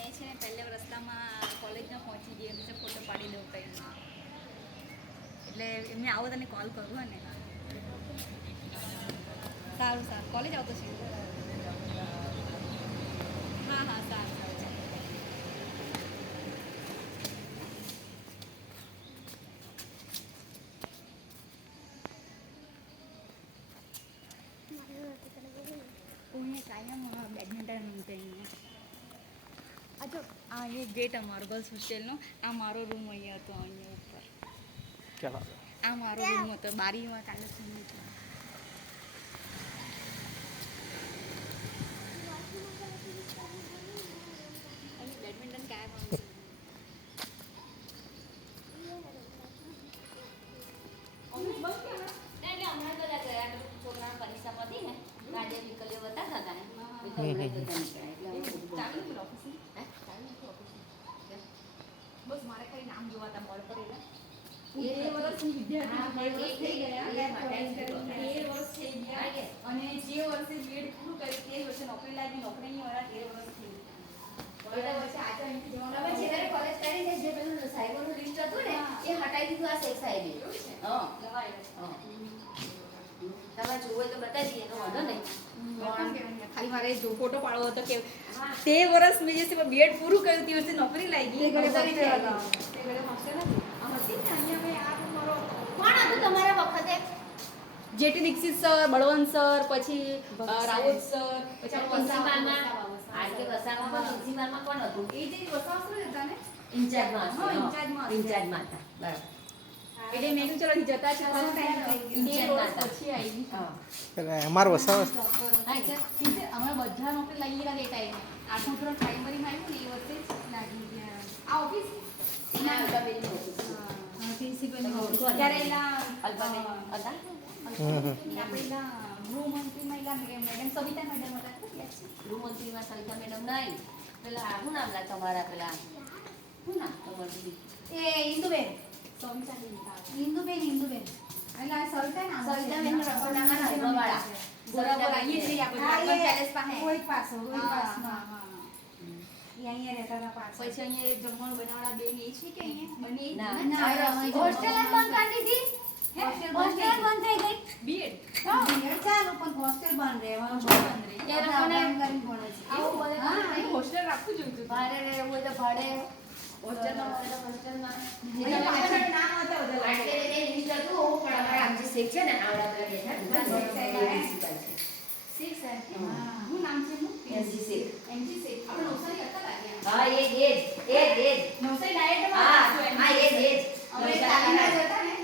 મેં છે ને પહેલે રસ્તામાં કોલેજમાં પહોંચી ગઈ એમ ફોટો પાડી દઉં કંઈ એટલે એમને આવો તને કોલ કરું ને. સારું સારું કોલેજ આવતો છે. હા હા સારું સારું ચાલો. હું કાયમ બેડમિન્ટન રમતે અહીંયા. જો આ એ ગેટ અમારો ગર્લ્સ હોસ્ટેલનો. આ મારો રૂમ અહીંયા હતો અહીંયા ઉપર. ચાલો આ મારો રૂમ હતો બારીમાં કાલે અહીં બેડમિન્ટન કાયમ રમતું. છોકરા પરીક્ષા પતી ને આજે વિકલ્યો બતાવતા હતા ને બસ મારે કઈ નામ જોવાતા બોર્ડ પર અને જે વર્ષે બીએડ પૂરું કર્યું તે વર્ષે નોકરી લાગી નોકરીની વાળા 13 વર્ષ થઈ ખાલી મારે જો ફોટો પાડવો હતો કે 13 વર્ષ મેં જે બીએડ પૂરું કર્યું તે વર્ષે નોકરી લાગી JT Dikshit sir, Balwant sir, પછી રાવત સર, પછી કોણ હતું એ જે વસાવસર હતા ને ઇન્ચાર્જમાં હતા બરાબર. એટલે મેં કીધું ચલો જતા છે પછી આવી અમારો વસાવ અમે બધા નોકરી લાગી ગયા એ ટાઈમે 8મું ધોરણ પ્રાઇમરીમાં આવ્યું ને એ વર્ષે જ લાગી ગયા. આ ઓફિસ ત્યારે એના આપેલા ગૃહમંત્રીમાં એલા મેડમ સવિતા મેડમ હતા. ગૃહમંત્રીમાં સવિતા મેડમ નહીં પેલા શું નામ લા તમારા પેલા શું નામ તમારું એ ઇન્દુબેન ઇન્દુબેન એટલે સવિતા નામ સવિતાબેન રસોડામાં રંગવાળા બરાબર આઈએ છીએ આપણે પેલેસ પાસે કોઈ પાસો અહીંયા રહેતા હતા પાછળ. પછી અહીંયા જમવાનું બનાવવાળા બેન એ છે કે અહીંયા બને હોસ્ટેલ બંધ કરી દીધી. હોસ્ટેલ બંધ થઈ ગઈ બીએડ ચાલુ પણ હોસ્ટેલ બંધ રહેવાનું બંધ રહી ત્યારે મને કરીને ભણે છે આવું બોલે હા હોસ્ટેલ રાખવું જોઈએ ભાડે રહેવું હોય તો ભાડે હોસ્ટેલમાં નામ હતા બધા એટલે એ લિસ્ટ હતું પણ અમારા આમ જે શેખ છે ને આવડા બેઠા શેખ સાહેબ હું નામ છે હું એમજી શેખ આપણે નવસારી હતા લાગ્યા હા એ નવસારી ડાયરેક્ટ હા એ અમે તાલીમમાં જતા ને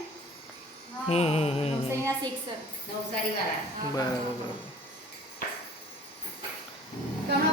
નવસારીના શેખ સર નવસારી વાળા બરાબર ઘણા